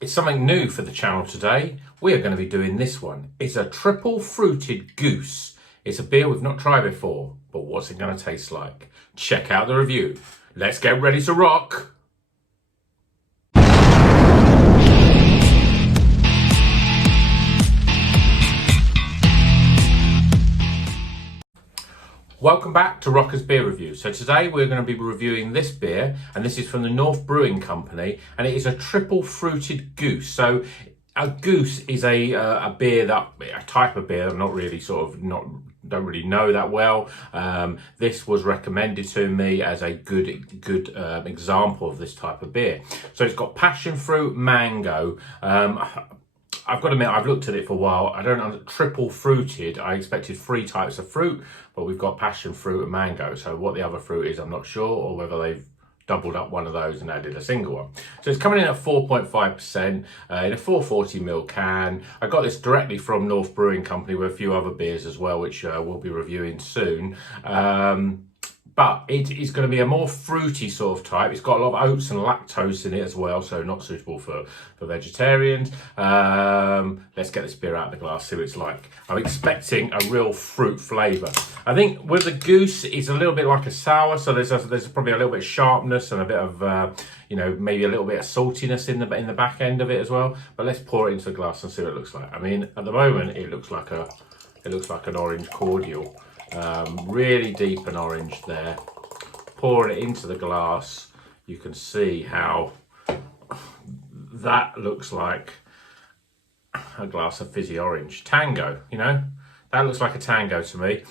It's something new for the channel today. We are going to be doing this one. It's a triple fruited goose. It's a beer we've not tried before, but what's it going to taste like? Check out the review. Let's get ready to rock. Welcome back to Rocker's Beer Review. So today we're going to be reviewing this beer, and this is from the North Brewing Company, and it is a triple fruited goose. So a goose is a beer that, a type of beer I'm not really don't really know that well. This was recommended to me as a good example of this type of beer. So it's got passion fruit, mango. I've got to admit, I've looked at it for a while. I don't know, triple fruited. I expected 3 types of fruit, but we've got passion fruit and mango. So what the other fruit is, I'm not sure, or whether they've doubled up one of those and added a single one. So it's coming in at 4.5% in a 440ml can. I got this directly from North Brewing Company with a few other beers as well, which we'll be reviewing soon. But it is going to be a more fruity sort of type. It's got a lot of oats and lactose in it as well, so not suitable for vegetarians. Let's get this beer out of the glass, see what it's like. I'm expecting a real fruit flavour. I think with the goose, it's a little bit like a sour, so there's probably a little bit of sharpness and a bit of, maybe a little bit of saltiness in the back end of it as well. But let's pour it into the glass and see what it looks like. I mean, at the moment, it looks like an orange cordial. Really deep and orange there. Pouring it into the glass, you can see how that looks like a glass of fizzy orange. Tango, that looks like a tango to me.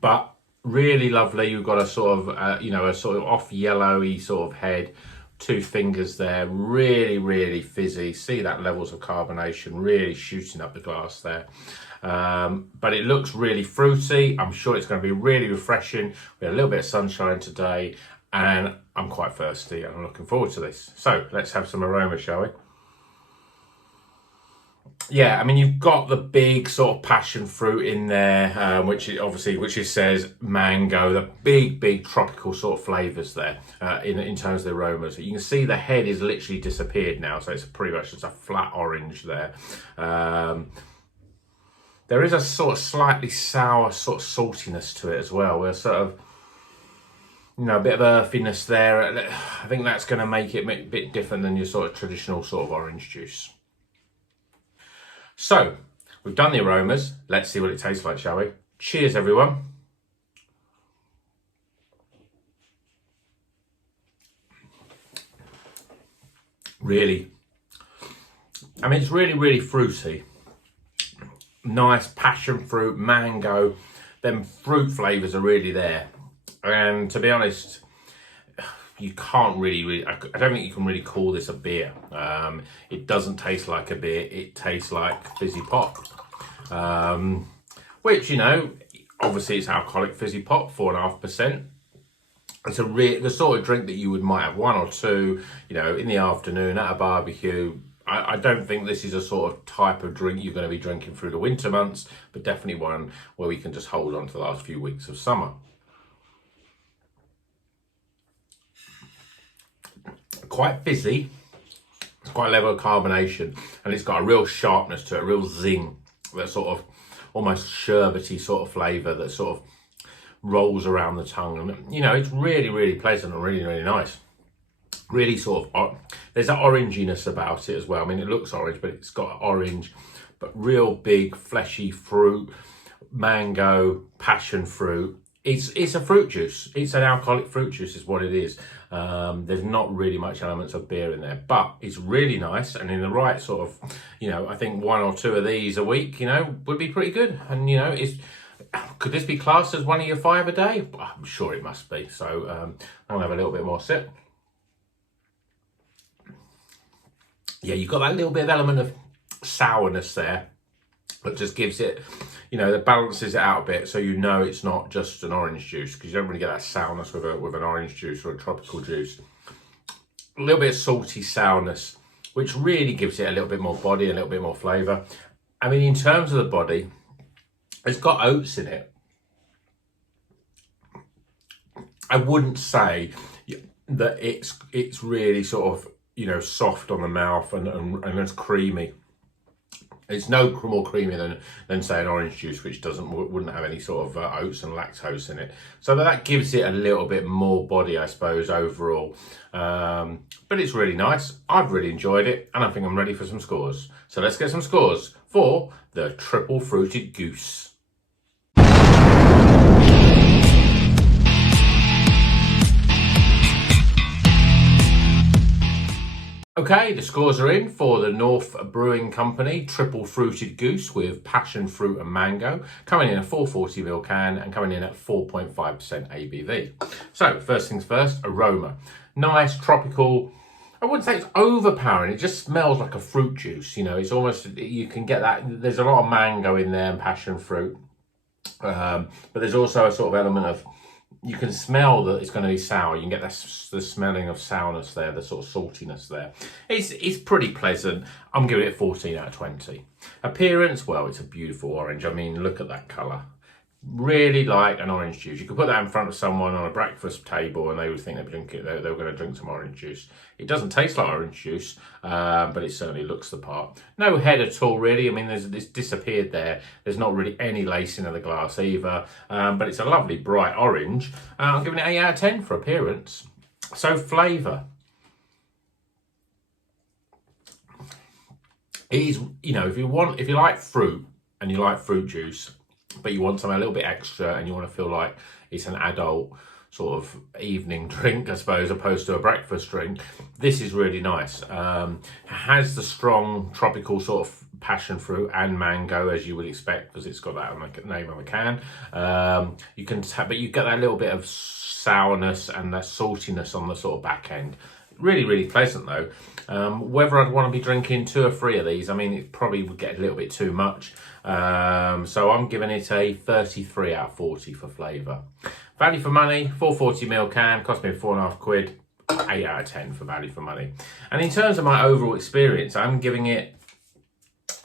But really lovely. You've got a sort of, a sort of off yellowy sort of head. 2 fingers there, really fizzy. See that levels of carbonation really shooting up the glass there. But it looks really fruity. I'm sure it's going to be really refreshing. We had a little bit of sunshine today, and I'm quite thirsty, and I'm looking forward to this. So let's have some aroma, shall we? Yeah, I mean, you've got the big sort of passion fruit in there, which it says mango, the big tropical sort of flavours there in terms of the aromas. You can see the head is literally disappeared now, so it's pretty much just a flat orange there. There is a sort of slightly sour sort of saltiness to it as well. We're sort of, a bit of earthiness there. I think that's going to make it a bit different than your sort of traditional sort of orange juice. So, we've done the aromas. Let's see what it tastes like, shall we? Cheers, everyone. Really, I mean, it's really fruity. Nice passion fruit, mango. Them fruit flavours are really there. And to be honest, you can't really, I don't think you can really call this a beer. It doesn't taste like a beer, it tastes like fizzy pop. Which, obviously it's alcoholic fizzy pop, 4.5%. It's the sort of drink that you might have 1 or 2, in the afternoon at a barbecue. I don't think this is a sort of type of drink you're going to be drinking through the winter months, but definitely one where we can just hold on to the last few weeks of summer. Quite fizzy, it's quite a level of carbonation, and it's got a real sharpness to it, a real zing, that sort of almost sherbety sort of flavour that sort of rolls around the tongue. And it's really pleasant and really nice. Really sort of, there's an oranginess about it as well. I mean, it looks orange, but it's got orange, but real big fleshy fruit, mango, passion fruit. It's a fruit juice. It's an alcoholic fruit juice is what it is. There's not really much elements of beer in there, but it's really nice, and in the right sort of, I think 1 or 2 of these a week, would be pretty good. And could this be classed as one of your 5 a day? I'm sure it must be. So I'm gonna have a little bit more sip. Yeah, you've got that little bit of element of sourness there, but just gives it, that balances it out a bit, so it's not just an orange juice, because you don't really get that sourness with an orange juice or a tropical juice. A little bit of salty sourness, which really gives it a little bit more body, a little bit more flavour. I mean, in terms of the body, it's got oats in it. I wouldn't say that it's really sort of you know, soft on the mouth and it's creamy. It's no more creamy than say an orange juice, which wouldn't have any sort of oats and lactose in it. So that gives it a little bit more body, I suppose, overall. But it's really nice. I've really enjoyed it, and I think I'm ready for some scores. So let's get some scores for the triple fruited goose. Okay, the scores are in for the North Brewing Company Triple Fruited Goose with passion fruit and mango, coming in a 440ml can and coming in at 4.5% ABV. So, first things first, aroma. Nice, tropical. I wouldn't say it's overpowering, it just smells like a fruit juice, you know, it's almost, you can get that, there's a lot of mango in there and passion fruit, but there's also a sort of element of, you can smell that it's going to be sour. You can get the smelling of sourness there, the sort of saltiness there. It's pretty pleasant. I'm giving it 14 out of 20. Appearance, well, it's a beautiful orange. I mean, look at that colour. Really like an orange juice. You could put that in front of someone on a breakfast table and they would think they were going to drink some orange juice. It doesn't taste like orange juice, but it certainly looks the part. No head at all, really. I mean, it's disappeared there. There's not really any lacing of the glass either, but it's a lovely bright orange. I'm giving it 8 out of 10 for appearance. So flavour. It is, you know, if you like fruit and you like fruit juice, but you want something a little bit extra and you want to feel like it's an adult sort of evening drink, I suppose, opposed to a breakfast drink, this is really nice. It has the strong tropical sort of passion fruit and mango, as you would expect, because it's got that on the name on the can. But you get that little bit of sourness and that saltiness on the sort of back end. Really, really pleasant though. Whether I'd want to be drinking 2 or 3 of these, I mean, it probably would get a little bit too much. So I'm giving it a 33 out of 40 for flavour. Value for money, 440ml can, cost me £4.50. 8 out of 10 for value for money. And in terms of my overall experience, I'm giving it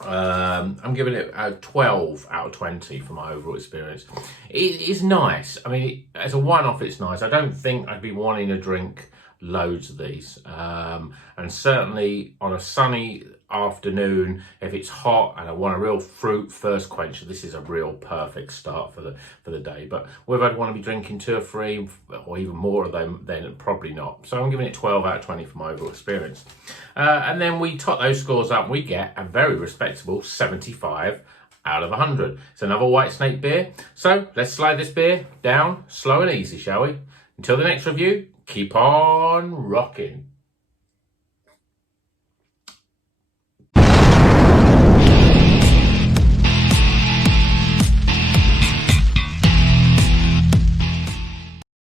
a 12 out of 20 for my overall experience. It is nice. I mean, as a one-off, it's nice. I don't think I'd be wanting to drink loads of these, and certainly on a sunny afternoon, if it's hot and I want a real fruit first quencher, this is a real perfect start for the day. But whether I'd want to be drinking 2 or 3 or even more of them, then probably not. So I'm giving it 12 out of 20 for my overall experience. And then we top those scores up, we get a very respectable 75 out of 100. It's another White Snake beer. So let's slide this beer down slow and easy, shall we? Until the next review, keep on rocking.